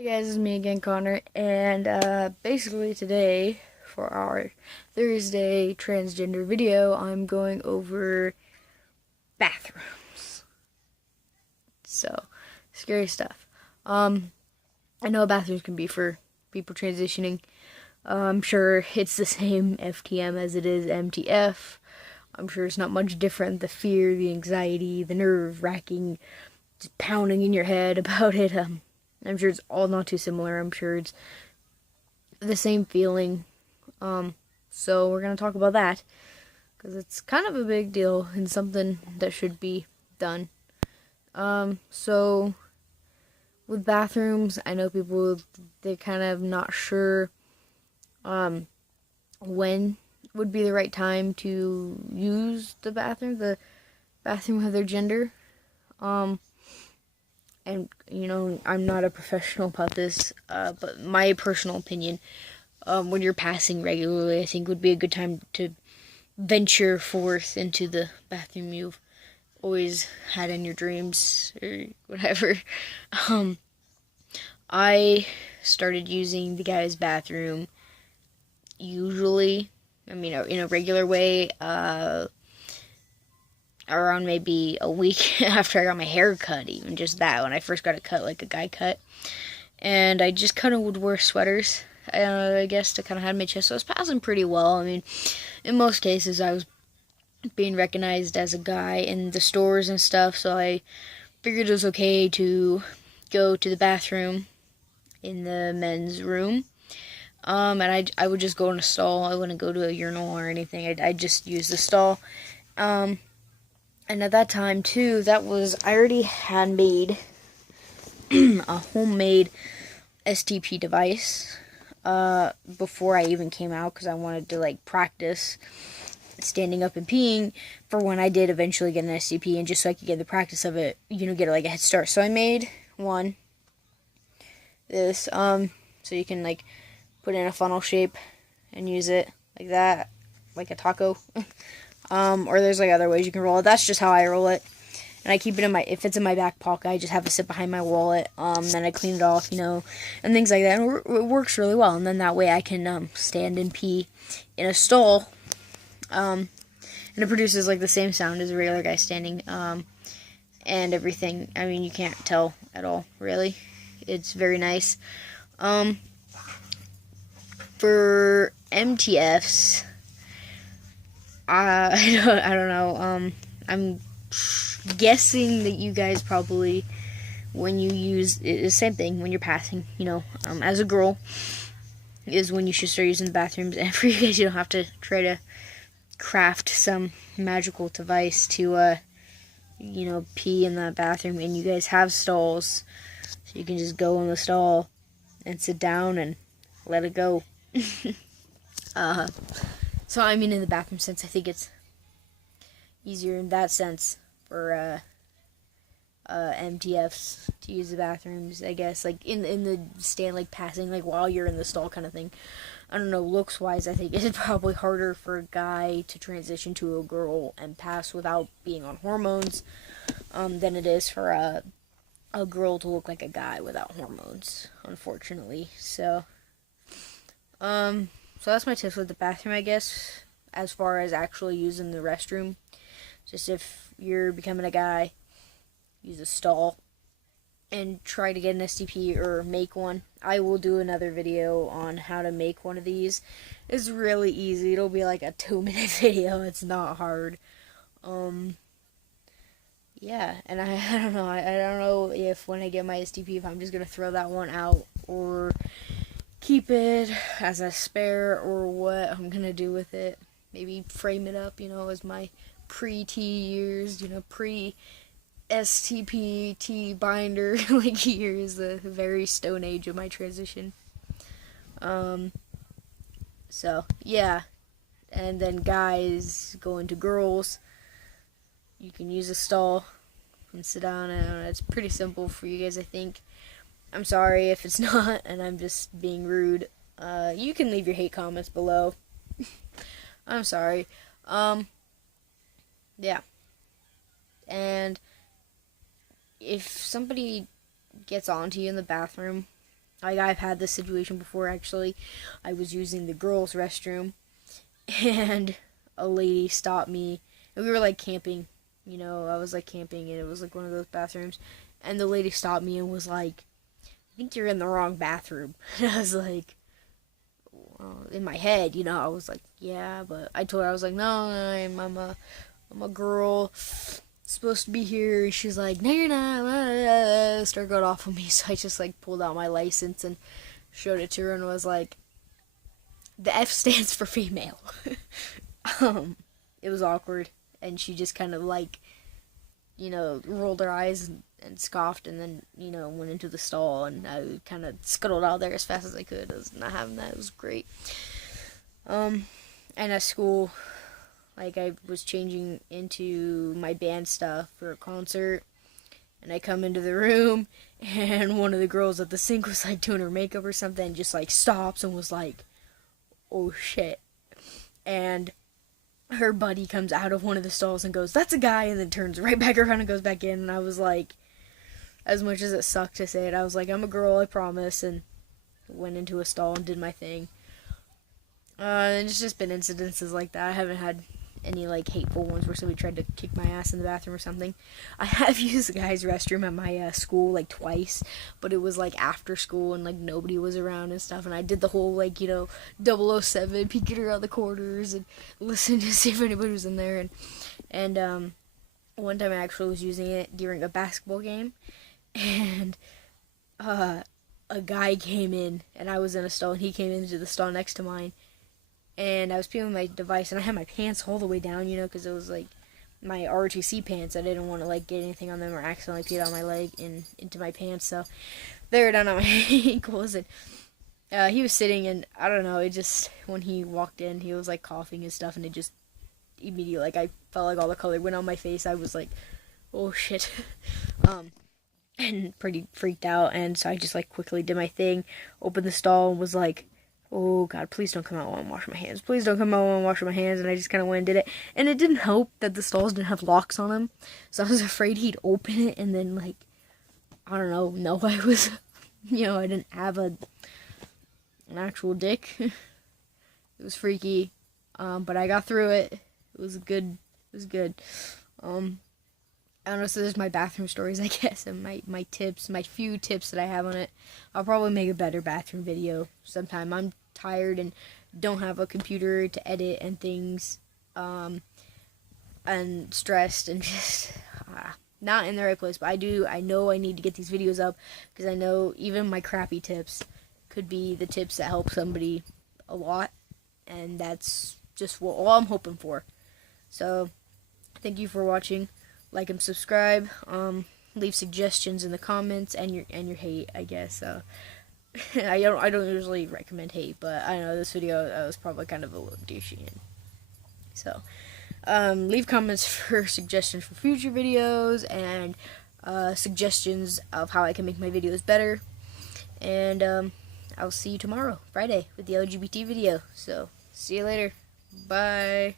Hey guys, it's me again, Connor, and basically today, for our Thursday transgender video, I'm going over bathrooms. So, scary stuff. I know bathrooms can be for people transitioning. I'm sure it's the same FTM as it is MTF. I'm sure it's not much different. The fear, the anxiety, the nerve-wracking, just pounding in your head about it. I'm sure it's all not too similar. I'm sure it's the same feeling. So we're gonna talk about that because it's kind of a big deal and something that should be done. So with bathrooms, I know people they're kind of not sure when would be the right time to use the bathroom of their gender. And I'm not a professional about this, but my personal opinion, when you're passing regularly, I think would be a good time to venture forth into the bathroom you've always had in your dreams or whatever. Um, I started using the guy's bathroom usually, in a regular way, around maybe a week after I got my hair cut, even just that, when I first got it cut like a guy cut. And I just kind of would wear sweaters, I guess, to kind of hide my chest. So I was passing pretty well. In most cases, I was being recognized as a guy in the stores and stuff, so I figured it was okay to go to the bathroom in the men's room. And I would just go in a stall. I wouldn't go to a urinal or anything. I'd just use the stall. And at that time, too, I already had made a homemade STP device before I even came out because I wanted to practice standing up and peeing for when I did eventually get an STP, and just so I could get the practice of it, get a head start. So I made this so you can put it in a funnel shape and use it like that, like a taco. Or there's other ways you can roll it. That's just how I roll it. And I keep it if it's in my back pocket, I just have it sit behind my wallet. Then I clean it off, and things like that. And it works really well. And then that way I can stand and pee in a stall. And it produces the same sound as a regular guy standing. And everything. You can't tell at all, really. It's very nice. For MTFs, I don't know. I'm guessing that you guys probably, when you use it's the same thing when you're passing, as a girl, is when you should start using the bathrooms. And for you guys, you don't have to try to craft some magical device to pee in the bathroom. And you guys have stalls, so you can just go in the stall and sit down and let it go. So in the bathroom sense, I think it's easier in that sense for MTFs to use the bathrooms, I guess, in the stand, passing, while you're in the stall kind of thing. I don't know, looks wise, I think it's probably harder for a guy to transition to a girl and pass without being on hormones than it is for a girl to look like a guy without hormones, unfortunately. So that's my tips with the bathroom, I guess, as far as actually using the restroom. Just if you're becoming a guy, use a stall and try to get an STP or make one. I will do another video on how to make one of these. It's really easy. It'll be like a 2-minute video. It's not hard. Yeah, and I don't know. I don't know if when I get my STP, if I'm just going to throw that one out or keep it as a spare, or what I'm going to do with it. Maybe frame it up, as my pre-T years, pre-STP T binder years, the very stone age of my transition. So yeah, and then guys going to girls, you can use a stall and sit down, and it's pretty simple for you guys, I think. I'm sorry if it's not, and I'm just being rude. You can leave your hate comments below. I'm sorry. Yeah. And if somebody gets onto you in the bathroom, Like, I've had this situation before, actually. I was using the girls' restroom, and a lady stopped me, and we were, like, camping. You know, I was, like, camping, and it was, like, one of those bathrooms. And the lady stopped me and was like, I think you're in the wrong bathroom. And I was like, well, in my head, you know, I was like, yeah, but I told her, I was like, no, I'm a girl, supposed to be here. She's like, no, you're not. Started going off on me, so I just like pulled out my license and showed it to her and was like, the F stands for female. It was awkward, and she just kind of like, you know, rolled her eyes and scoffed, and then, you know, went into the stall, and I kind of scuttled out there as fast as I could. I was not having that. It was great. And at school, like, I was changing into my band stuff for a concert, and I come into the room, and one of the girls at the sink was, like, doing her makeup or something, and just, like, stops and was like, oh, shit. And her buddy comes out of one of the stalls and goes, that's a guy, and then turns right back around and goes back in, and I was like, as much as it sucked to say it, I was like, I'm a girl, I promise, and went into a stall and did my thing. And it's just been incidences like that. I haven't had any, like, hateful ones where somebody tried to kick my ass in the bathroom or something. I have used the guy's restroom at my school, like, twice, but it was, like, after school and, like, nobody was around and stuff, and I did the whole, like, you know, 007, peeking around the corners and listening to see if anybody was in there, and one time I actually was using it during a basketball game, and a guy came in, and I was in a stall, and he came into the stall next to mine, and I was peeing my device, and I had my pants all the way down, you know, because it was, like, my ROTC pants. I didn't want to, like, get anything on them or accidentally pee on my leg and into my pants, so they were down on my ankles, and he was sitting, and I don't know, it just, when he walked in, he was, like, coughing and stuff, and it just immediately, like, I felt like all the color went on my face. I was like, oh, shit. And pretty freaked out, and so I just, like, quickly did my thing, opened the stall, and was like, oh, God, please don't come out while I'm washing my hands. Please don't come out while I'm washing my hands. And I just kind of went and did it. And it didn't help that the stalls didn't have locks on them. So I was afraid he'd open it and then, like, I don't know I was, you know, I didn't have an actual dick. It was freaky. But I got through it. It was good. It was good. I don't know, so there's my bathroom stories, I guess, and my tips, my few tips that I have on it. I'll probably make a better bathroom video sometime. I'm tired and don't have a computer to edit and things, and stressed and just not in the right place. But I know I need to get these videos up, because I know even my crappy tips could be the tips that help somebody a lot, and that's just all I'm hoping for. So, thank you for watching. Like and subscribe. Leave suggestions in the comments and your hate, I guess. I don't usually recommend hate, but I don't know, this video was probably kind of a little douchey. So leave comments for suggestions for future videos and suggestions of how I can make my videos better. And I'll see you tomorrow, Friday, with the LGBT video. So see you later. Bye.